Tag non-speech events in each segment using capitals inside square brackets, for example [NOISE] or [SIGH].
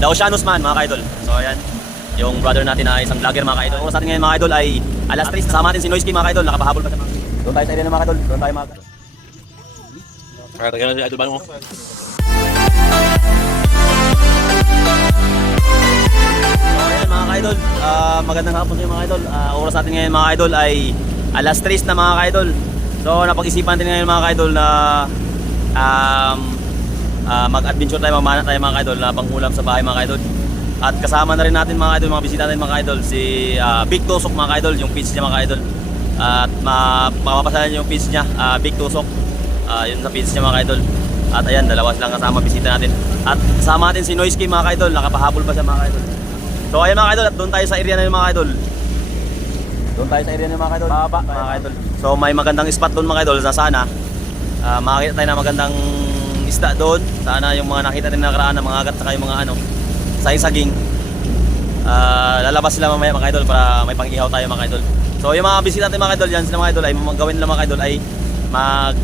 The Oceanus Man, mga ka-idol. So, ayan. Yung brother natin na isang vlogger, mga ka-idol. Oras natin ngayon, mga ka-idol, ay alas 3. Kasama natin si Noisky, mga ka-idol. Nakapahabol pa mga Doon tayo sa area ng mga ka-idol. Doon tayo, mga ka-idol. Kaya tayo na Idol Bano. So, ayan, mga ka-idol. Ah, magandang hapon sa mga ka-idol. Ah, oras natin ngayon, mga ka-idol, ay alas 3 na, mga ka-idol. So, napag-isipan natin ngayon, mga ka-idol, na um, ah, mag-adventure tayo, mamana tayo, mga ka-idol, na panghulam sa bahay, mga ka-idol. At kasama na rin natin, mga ka-idol, mga bisita natin, mga ka-idol, si ah, Big Tusok, mga ka-idol, yung page niya, mga ka-idol. At ma mapapasalan yung page niya, ah, Big Tusok. Ah, yun sa page niya, mga ka-idol. At ayan, dalawa silang kasama bisita natin. At kasama natin si Noisky, mga ka-idol, nakapahabol pa siya, mga ka-idol. So ayan mga idol, at doon tayo sa area na yun mga idol. Doon tayo sa area na yun mga idol. Baba mga idol. So may magandang spot doon mga idol na sana ah, makakita tayo ng magandang isda doon. Sana yung mga nakita din nakaraan ng mga agat saka yung mga ano sa saging. Ah, lalabas sila mamaya mga idol para may pang-ihaw tayo mga idol. So yung mga bisita natin mga idol, yan sila mga idol ay magawin nila mga idol ay mag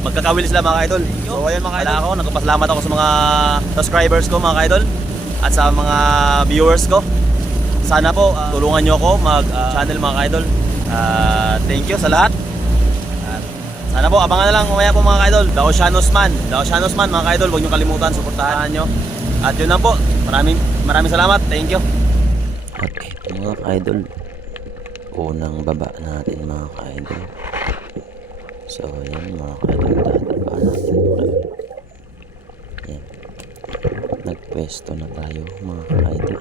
magkakawil sila mga idol. So ayun mga idol. Ako, nagpapasalamat ako sa mga subscribers ko mga idol at sa mga viewers ko. Sana po ah, tulungan nyo ako mag-channel mga idol. Ah, thank you sa lahat. Sana po abangan na lang mamaya po mga idol. The Oceanus Man. Oceanus Man mga idol. Huwag nyo kalimutan, suportahan nyo. At yun lang po. Maraming maraming salamat. Thank you. At ito mga ka-idol, unang baba natin mga ka-idol. So yan mga ka-idol, dadaba natin ka-idol. Yan. Nagpwesto na tayo mga ka-idol.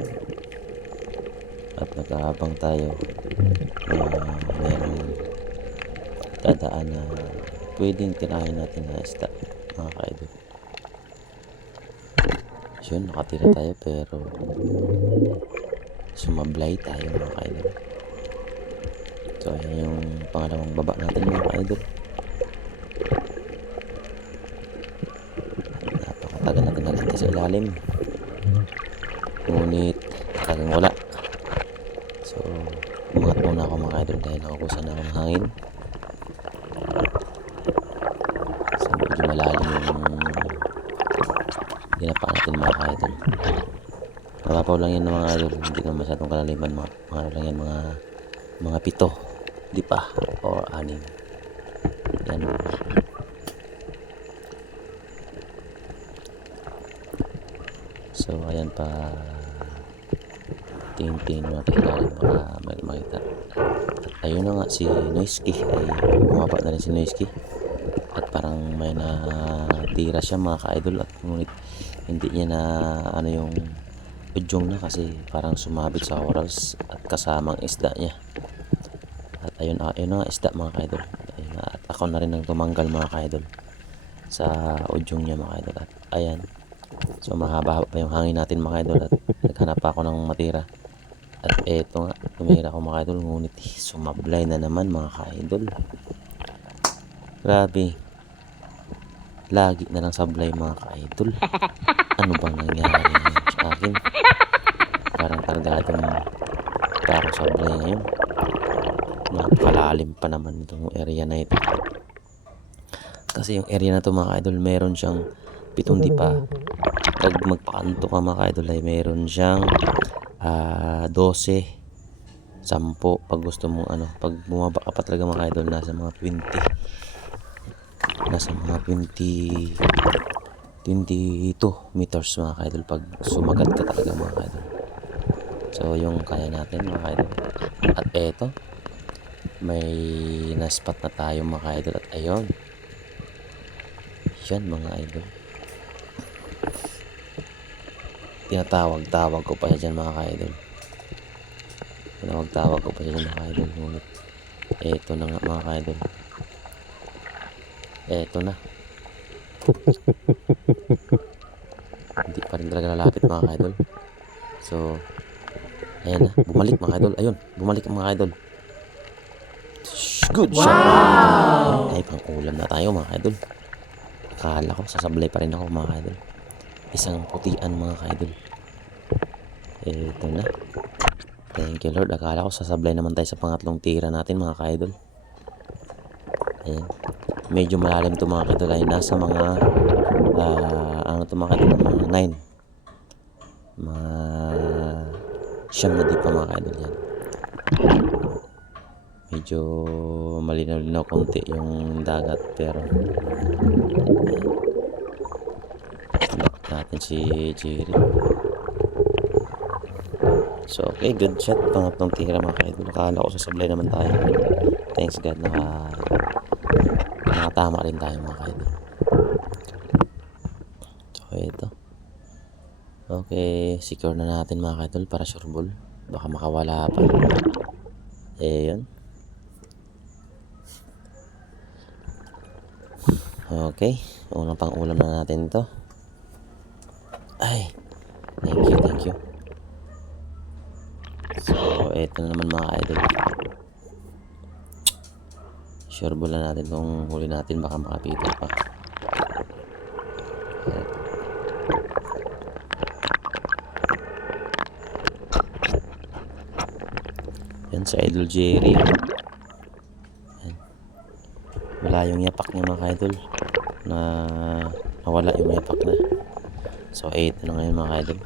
At nag-aabang tayo na mayroong dadaan na pwedeng tirahin natin na isda mga ka-idol. So yun, nakatira tayo pero sumablay tayo mga ka-idol. So, ayan yung pangalawang baba natin mga ka-idol. Napakatagal natin nalanta sa ilalim. Ngunit, talagang wala. So, umangat muna ako mga ka-idol dahil nakukusan ng hangin. So, medyo malalim yung ginapa natin mga ka-idol. Mababaw lang yan mga idol, hindi naman masyadong kalaliman mga, mga lang yan mga mga pito, di pa or anim. Yan. So ayan pa tingin-tingin natin ilalim baka may makita. Ayun na nga si Noisky ay bumaba na rin si Noisky. At parang may natira siya mga ka-idol at ngunit hindi niya na ano yung udyong na kasi parang sumabit sa corals at kasamang isda niya. At ayun, ah, ayun na isda mga kaidol. Ayun na, at ako na rin ang tumanggal mga kaidol sa udyong niya mga kaidol. At ayan. So mahaba pa yung hangin natin mga kaidol at naghanap pa ako ng matira. At eto nga, tumira ako mga kaidol ngunit sumablay na naman mga kaidol. Grabe. Lagi na lang sablay mga ka-idol. [LAUGHS] Ano bang nangyari akin? Parang kargadong parang sablay ngayon. Napakalalim pa naman itong area na ito. Kasi yung area na to mga ka-idol, meron siyang pitong dipa. Pag magpakanto ka mga ka-idol ay meron siyang ah 12 sampo pag gusto mo ano pag bumaba ka pa talaga mga idol nasa mga 20 nasa mga 20 22 meters mga kaidol pag sumagat ka talaga mga kaidol. So yung kaya natin mga kaidol. At eto may naspot na tayo mga kaidol. At ayun. Yan mga idol. Tinatawag-tawag ko pa siya dyan mga kaidol. Tinawag-tawag ko pa siya dyan mga kaidol. Ngunit eto na nga mga kaidol. Eto na hindi pa rin talaga lalapit mga kaidol. So ayan na. Bumalik mga kaidol. Ayun bumalik mga kaidol. Good shot! Ay pang ulam na tayo mga kaidol. Akala ko sasablay pa rin ako mga kaidol. Isang putian mga kaidol. Eto na. Thank you lord. Akala ko sasablay naman tayo sa pangatlong tira natin mga kaidol. Ayan medyo malalim to mga kaidol ay nasa mga ah, ano to mga kaidol mga 9 Mga siyam na dipa mga kaidol yan. Medyo malinaw-linaw konti yung dagat pero natin si Jerry. So okay, good shot. Pangatlong tira mga kaidol. Nakala ko sa sablay naman tayo. Thanks God naka nakatama rin tayo mga kaidol. So ito. Okay, secure na natin mga kaidol para sure ball. Baka makawala pa. Eh yun. Okay, unang pang ulam na natin to. Ay, thank you, thank you. So, eto na naman mga idol. Sure ball na natin kung huli natin baka makapito pa. Yan si Idol Jerry. Yan. Wala yung yapak niya mga idol. Na nawala yung yapak na. So 8 na ngayon mga idol.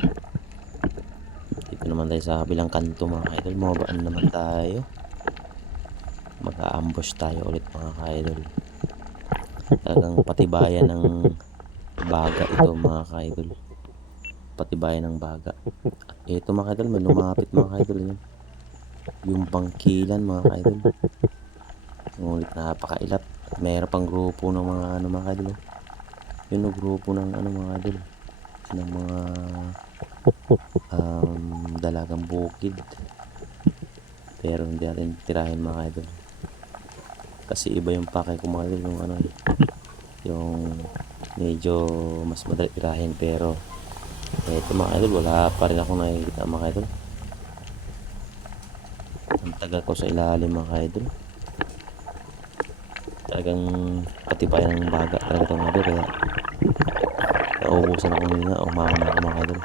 Dito naman tayo sa kabilang kanto mga idol. Mababaan naman tayo. Mag-ambush tayo ulit mga idol. Talagang patibayan ng baga ito mga idol. Patibayan ng baga. Ito mga idol, may lumapit mga idol yun. Yung bangkilan mga idol. Ngunit napakailap. Meron pang grupo ng mga ano mga idol. oh. Yun yung grupo ng ano mga idol. Ng mga um, dalagang bukid. Pero hindi natin tirahin mga idol. Kasi iba yung pakay ko mga. Yung ano eh. Yung medyo mas madali tirahin pero eto mga idol wala pa rin ako nakikita mga idol. Ang tagal ko sa ilalim mga idol. Talagang katibayan ng baga talaga ito mga idol. Kaya nauubusan ako nila. Umahan ako mga idol.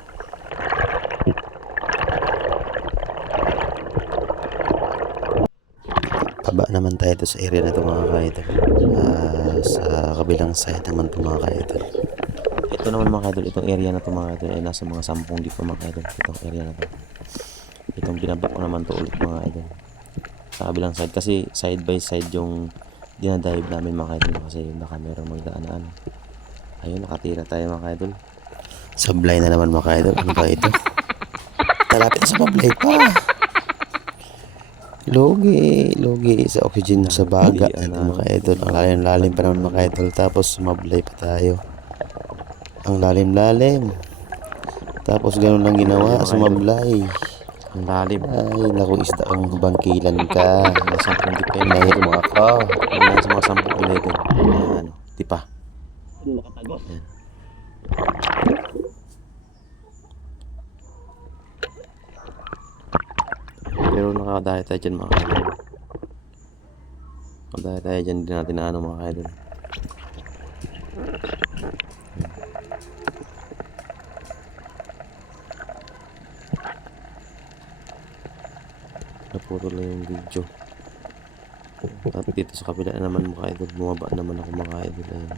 Baba naman tayo dito sa area na ito mga kaidol. Ah, sa kabilang side naman ito mga kaidol. Ito naman mga kaidol, itong area na ito mga kaidol ay nasa mga 10 dito mga kaidol. Itong area na ito. Itong binaba ko naman to ulit mga kaidol. Sa kabilang side kasi side by side yung dinadive namin mga kaidol kasi baka meron magdaanan. Ayun, nakatira tayo mga kaidol. Sablay na naman mga kaidol. Ano ba ito? [LAUGHS] Talapit na sa pablay pa. Logi, logi sa oxygen sa baga. Ano mga idol, ang lalim-lalim pa naman mga idol. Tapos sumablay pa tayo. Ang lalim-lalim. Tapos ganun lang ginawa, sumablay. Ang lalim. Ay, naku isda ang bangkilan ka. Nasa pang dipa yung lahi mga ka. Nasa mga sampung eleven. Ayan, di pa. Makatagos. Pero nakadaya tayo dyan mga idol. Nakadaya tayo dyan, hindi natin na ano mga idol. Napuro lang yung video. At dito sa kabila naman mga idol, bumaba naman ako mga idol. Ayun.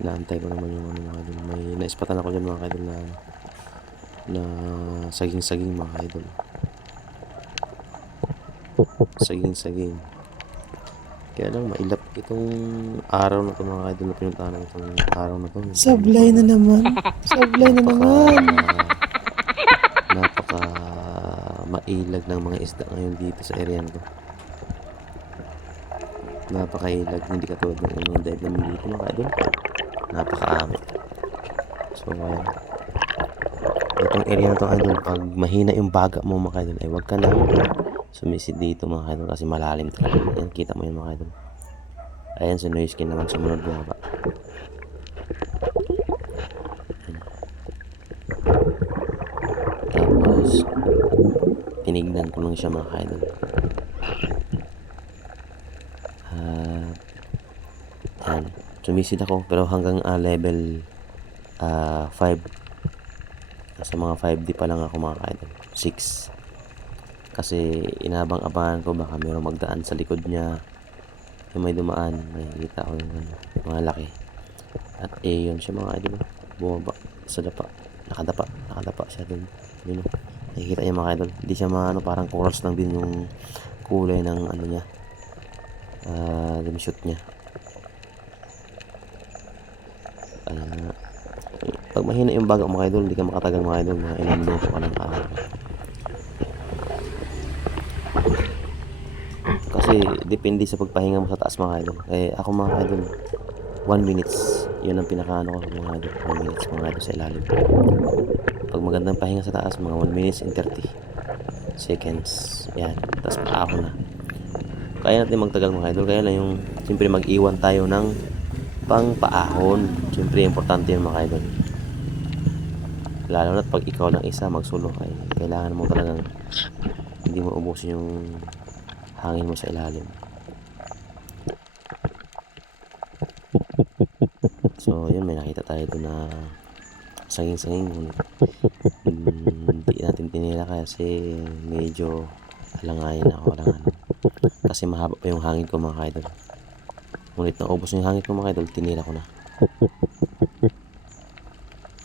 Inaantay ko naman yung ano mga idol. May naispatan ako dyan mga idol na na saging-saging mga idol. Saging-saging. Kaya lang mailap itong araw na to mga idol na pinuntahan namin itong araw na to. Sablay na naman. Sablay na naman. napaka mailag ng mga isda ngayon dito sa area na to. Napakailag, hindi katulad ng mga dive namin dito mga idol. Napakaamit. So, ayan. Itong area na to idol, pag mahina yung baga mo mga idol, ay wag ka na sumisid dito mga idol kasi malalim talaga. Ayan, kita mo yun mga idol. Ayan, si Noisky naman sumunod bumaba. Tapos, tinignan ko lang siya mga idol. At, yan. Sumisid ako pero hanggang ah, level ah 5. Nasa mga 5D pa lang ako mga idol. 6. Kasi inabang-abangan ko baka mayroong magdaan sa likod niya. Yung may dumaan, makikita ko yung ano, mga laki. At eh, yun siya mga idol. Bumaba sa dapa. Nakadapa. Nakadapa. siya dun. Yun, oh. nakikita niya mga idol. Hindi siya maano, parang corals lang din yung kulay ng ano niya. Ah, yung shoot niya. Nga. Pag mahina yung baga mga idol, hindi ka makatagal mga idol. Mga ilang minuto ka lang kaahon. Depende sa pagpahinga mo sa taas mga idol. Eh ako mga idol, 1 minutes. Yun ang pinakaano ko mga idol. 1 minutes mga idol sa ilalim. Pag magandang pahinga sa taas, mga 1 minutes and 30 seconds. Yan. Tapos paako na. Kaya natin magtagal mga idol. Kaya lang yung, siyempre mag-iwan tayo ng pang paahon. Siyempre, importante yun mga idol. Lalo na pag ikaw lang isa magsulo ay kailangan mo talagang hindi mo ubusin yung hangin mo sa ilalim. So, yun, may nakita tayo doon na sanging-sanging. ngunit Hindi natin tinila kasi medyo alangayin ako, alangan. Kasi mahaba pa yung hangin ko mga idol. Ngunit naubos yung hangin ko mga idol, tinila ko na.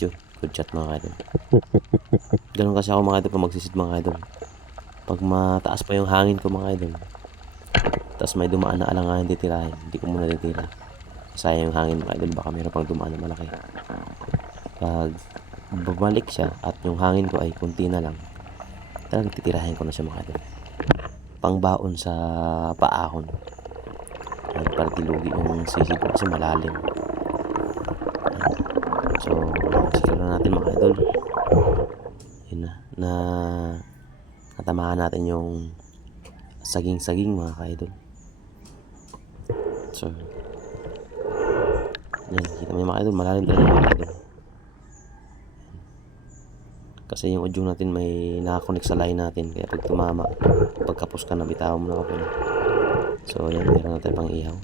Yun, good shot mga idol. Ganun kasi ako mga idol pag magsisid mga idol. Pag mataas pa yung hangin ko mga idol, tapos may dumaan na alanganin titirahin, hindi ko muna titira. Sayang yung hangin mga idol, baka meron pang dumaan na malaki. Pag babalik siya at yung hangin ko ay kunti na lang, talagang titirahin ko na siya mga idol. Pangbaon sa paahon. Yan, para dilugi yung sisig kasi malalim. Yan. So, siguro natin mga idol. Yun na, na natamaan natin yung saging-saging mga ka-idol. So, yan, kita mo yung mga idol, malalim talaga yung mga idol. Kasi yung udyong natin may nakakonect sa line natin, kaya pag tumama, pagkapos ka na, bitaw mo na ako na. So, yan, meron natin pang ihaw.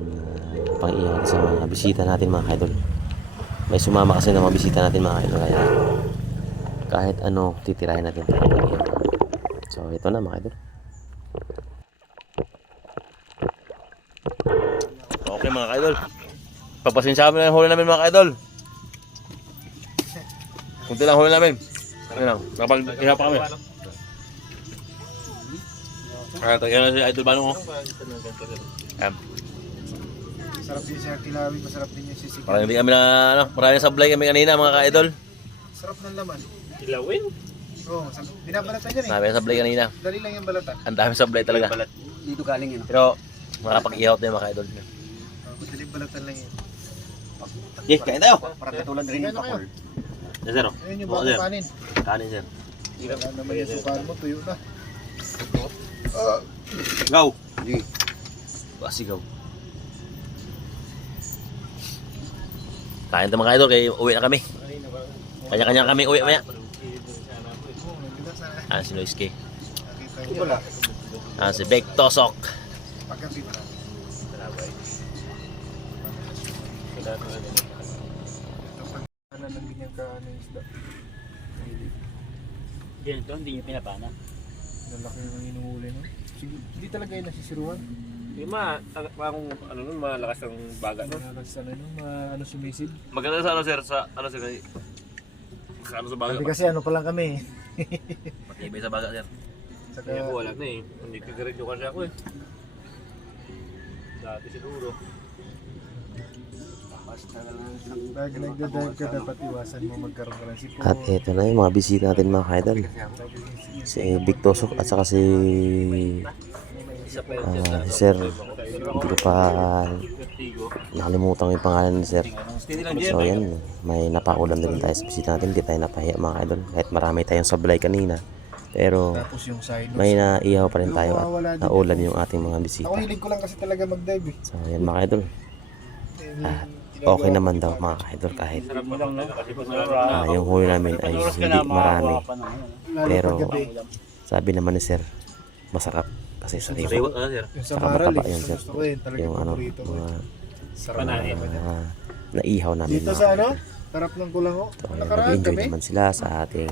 Uh, pang ihaw sa mga bisita natin mga ka-idol. May sumama kasi ng mga bisita natin mga ka-idol, kaya kahit ano, titirahin natin. So, ito na mga idol. Okay mga ka-idol. Pagpasensya kami na yung huli namin mga ka-idol. Kunti lang huli namin. Ano lang, kapag iha pa kami. Kaya tagay na si Idol Banong oh. Ayan. Sarap din siya kilawin, masarap din yung sisig. Parang hindi kami na, ano, maraming sablay kami kanina mga ka-idol. Sarap ng laman. Kilawin? Oo, oh, binabalatan yan eh. Marami sablay kanina. Dali lang yung balatan. Ang dami sablay talaga. Dito galing yun. Pero, makapag-ihaw tayo mga ka-idol. Oh, madaling balatan lang yan. Okay, kain tayo. Parang katulad rin yung pakol. Yes, sir. Ayun yung Oo, bago kanin. Kanin, sir. Wala naman yung sukaan mo, tuyo na. Go! Basigaw. Kain tayo mga idol, kaya uwi na kami. Kanya-kanya kami uwi maya. Ah, si Loiski. Ah, si Bek Tosok. Pagkabi pa. Ito pag ano ng ganyan ka ano yung isda. Yan ito, hindi niya pinapana. Lalaki yung inuhuli no? Sige, hindi talaga yung nasisiruan. Yung ma, ang, ano nun, malakas ang baga nun. Malakas ano yun, ma- ano sumisid. Maganda sa ano sir, sa ano sir, sa ano sa baga, kasi ano pa lang kami. [LAUGHS] matibay sa baga sir. Saka, Kaya ko wala na eh. Hindi ko diretso kasi ako eh. Dati siguro. pag nagdadive ka, dapat iwasan mo magkaroon ka ng sipon. At eto na yung mga bisita natin mga ka-idol. Si Big Tosok at saka si ah, si Sir. Hindi ko pa nakalimutan yung pangalan ni Sir. So yan, may napaulam na rin tayo sa bisita natin. Hindi tayo napahiya mga idol. Kahit marami tayong sablay kanina. Pero Tapos yung side. may naihaw pa rin tayo at naulam yung ating mga bisita. Ako hilig ko lang kasi talaga mag-dive eh. So yan mga idol. Ah, Okay naman daw mga idol kahit ah, yung huli namin ay hindi marami. Pero sabi naman ni Sir, masarap kasi sa sa Saka mataba yun, sir. Ko Yung ano, ko. mga uh, naihaw namin. Dito mga sa ano? Sarap ng kulango. So, ayun, Nakaraan nag-enjoy kami. naman sila sa ating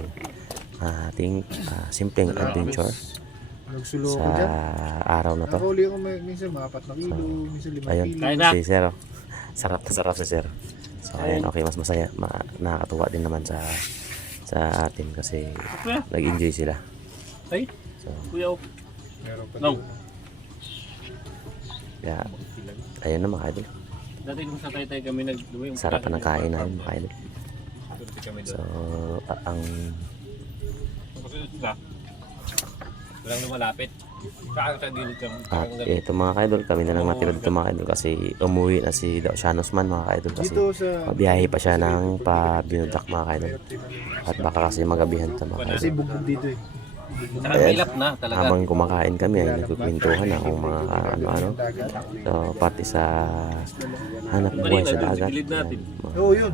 ating ah, simpleng adventure sa araw na to. Nakahuli ako may- minsan mga 4 na kilo, minsan 5 Ayun, kilo. Na. si Sir. oh. Sarap na sarap si Sir. So ayun, okay, mas masaya, ma nakakatuwa din naman sa sa atin kasi nag-enjoy sila. Ay, So, kuya, oh. Meron pa No. kaya ayun na mga idol. Dati kung sa tayo kami nag-duwi. Sarap na ng kain namin mga idol. So, ang Kasi sila, walang lumalapit. Saan sa gilid kang at ito mga idol, kami na lang natira dito mga idol kasi umuwi na si Daoshanos man mga idol kasi mabiyahe pa siya ng pa binudak mga idol. At baka kasi magabihan sa mga Kasi idol. bugbog dito eh. Saka hilap na talaga. Habang kumakain kami ay nagkukwentuhan na kung mga ano-ano. So, pati sa hanap buhay sa dagat. Oo, yun.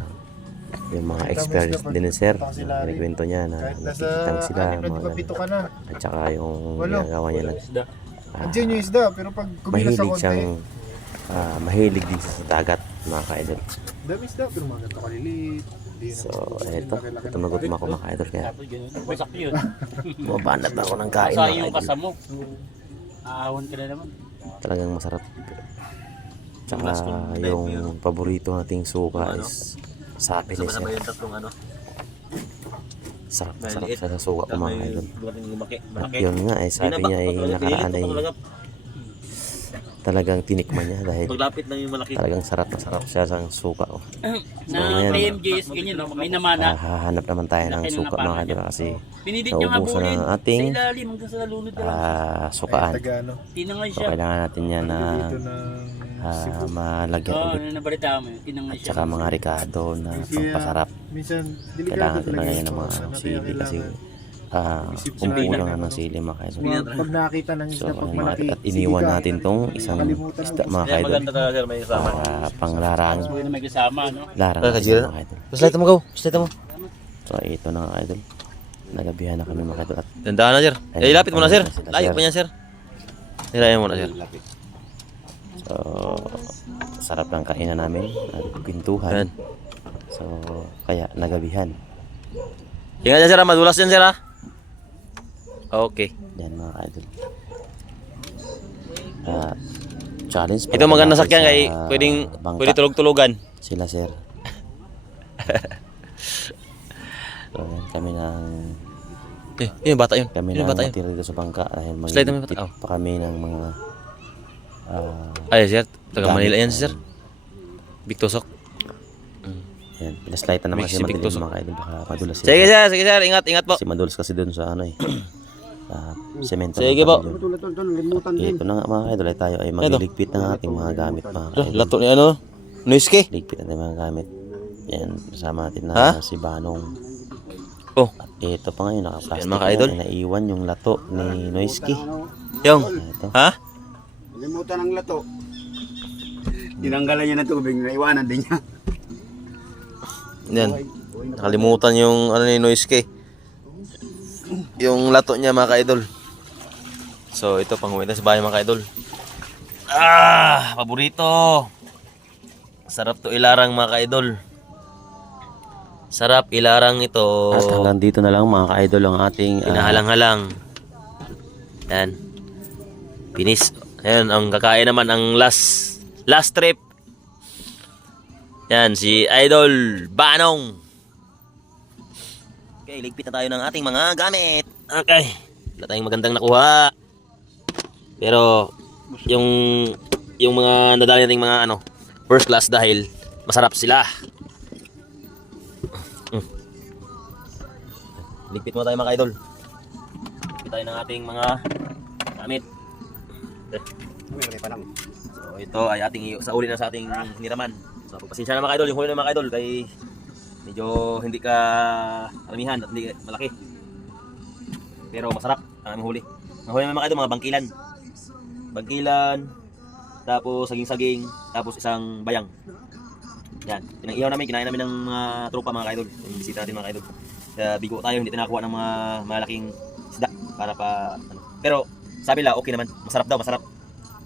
Yung mga experience din ni sir. Nagkwento niya na nakikitang sila. Mga, na. at saka yung ginagawa niya na Isda. ah, Andiyan yung isda, pero pag kumilos sa mahilig konti, siyang ah, mahilig din siya sa dagat mga ka-idol. dami isda, pero mga ganito kaliliit. Hindi So, eto. Na gutom ako mga ka-idol. Kaya Tapos ganyan. Wasak yun. [LAUGHS] mabanat na ako ng kain Sa mga yung ka-idol. kasamo. Aawan ka na naman. Talagang masarap. Tsaka yung paborito nating suka is sabi ni sir. yung tatlong ano? Sarap, sarap sa suka ko mga idol. yun nga ay sabi niya ay nakaraan ay talagang tinikman niya dahil Paglapit lang yung malaki. talagang sarap na sarap siya sa suka. Oh. na ngayon, KMJS, ganyan, no? may namana. Ah, hahanap naman tayo ng Laki ng suka mga idol kasi Pinidit niya nga naubusan bulin. ng ating Sa ilalim, hanggang sa lunod na lang. ah, sukaan. Taga ano, Tinangay So siya. kailangan natin yan na dito ng ah, Cebu. malagyan Oo, ulit. ano nabalita mo yun, tinangay At siya. saka mga ricado na pampasarap. Minsan, Kailangan delikado talaga talaga yan ng mga sili kasi ah, Isip-isipin kumukulang lang, ng sili mga idol. Mga- Pag nakita ng So, isda, pag ayun, malaki, at iniwan natin tong isang isda mga Kaya idol maganda talaga sir, may kasama. para panglarang na may kasama, no? larang Ah, mga idol. Slide mo go. Slide mo. So ito na mga idol. Nagabihan na kami mga idol at Tandaan na sir. Eh, lapit mo na sir. Layo pa niyan sir. Nilayan mo na sir. so sarap ng kainan namin at pintuhan. Ayan. So kaya nagabihan. Ingat dyan sir, ah. madulas dyan sir ha. Okay. Yan mga idol. Ah, challenge pa Ito maganda sakyan sa kay pwedeng bangka. pwede tulog-tulogan. Sila sir. [LAUGHS] so, yan, kami ng Eh, yun bata yun. kami Yun bata yun. dito sa bangka dahil Slide naman magigipit bata. Oh. pa kami ng mga ah, Ay sir, taga Manila yan sir. Big Tosok. Yan, pinaslight na naman kasi si madilim mga idol baka madulas. Sige sir, sige sir, ingat, ingat po. Kasi madulas kasi doon sa ano eh. [CLEARS THROAT] Sa semento. Sige po. pamilya. Ito na nga mga idol ay tayo ay magliligpit ng ating mga gamit mga idol. Lato ni ano? Noiske. Ligpit natin mga gamit. Yan, kasama natin na Ha? si Banong. Oh, At ito pa ngayon, nakaplastic Yan, mga na idol. naiwan yung lato ni Noisky. yung. Ito. Ha? Limutan ang lato. Tinanggalan niya ng tubig, naiwanan din niya. Yan. Nakalimutan yung ano ni Noiske. Yung lato niya mga ka-idol. So ito pang uwi sa bahay mga ka-idol. Ah, paborito. Sarap to ilarang mga ka-idol. Sarap ilarang ito. At hanggang dito na lang mga ka-idol ang ating ah, Hinahalang-halang. Yan. Finish. Ayan, ang kakain naman ang last last trip. Yan, si Idol Banong. Okay, ligpit na tayo ng ating mga gamit. Okay. Wala tayong magandang nakuha. Pero, yung yung mga nadali nating mga ano, first class dahil masarap sila. Mm. Ligpit mo tayo mga idol. Ligpit tayo ng ating mga gamit. So ito ay ating sa uli na sa ating niraman. So pagpasensya na mga idol, yung huli na mga idol kay medyo hindi ka alamihan at hindi malaki. Pero masarap ang aming huli. Ang huli namin mga idol, mga bangkilan. Bangkilan, tapos saging-saging, tapos isang bayang. Yan. Pinang-ihaw namin, kinain namin ng mga tropa mga idol. Yung bisita natin mga idol. Kaya bigo tayo, hindi tinakuha ng mga malaking isda para pa ano. Pero sabi nila okay naman, masarap daw, masarap.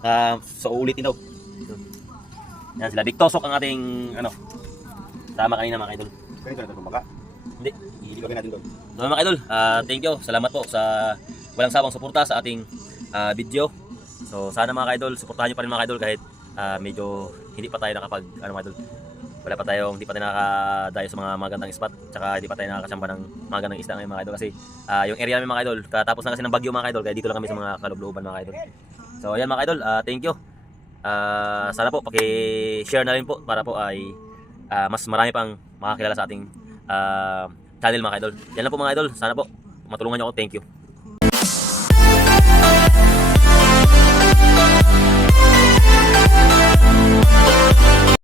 Ah, so ulitin daw. Yan sila, Big Tosok ang ating ano. Tama kanina mga idol. Ganito na ito kumaka. Hindi. Ilagay natin doon. So mga idol, ah, thank you. Salamat po sa walang sawang suporta sa ating ah, video. So sana mga idol, suportahan niyo pa rin mga idol kahit ah, medyo hindi pa tayo nakapag ano mga idol. wala pa tayong, hindi pa tayo nakadayo sa mga magandang spot, tsaka hindi pa tayo nakakasamba ng magandang isda ngayon mga idol kasi ah, yung area namin mga idol, katapos na kasi ng bagyo mga idol, kaya dito lang kami sa mga kaloob-looban mga idol. So ayan mga idol, ah, thank you. Ah, sana po paki-share na rin po para po ay ah, mas marami pang makakilala sa ating uh, channel mga idol. Yan lang po mga idol. Sana po matulungan niyo ako. Thank you.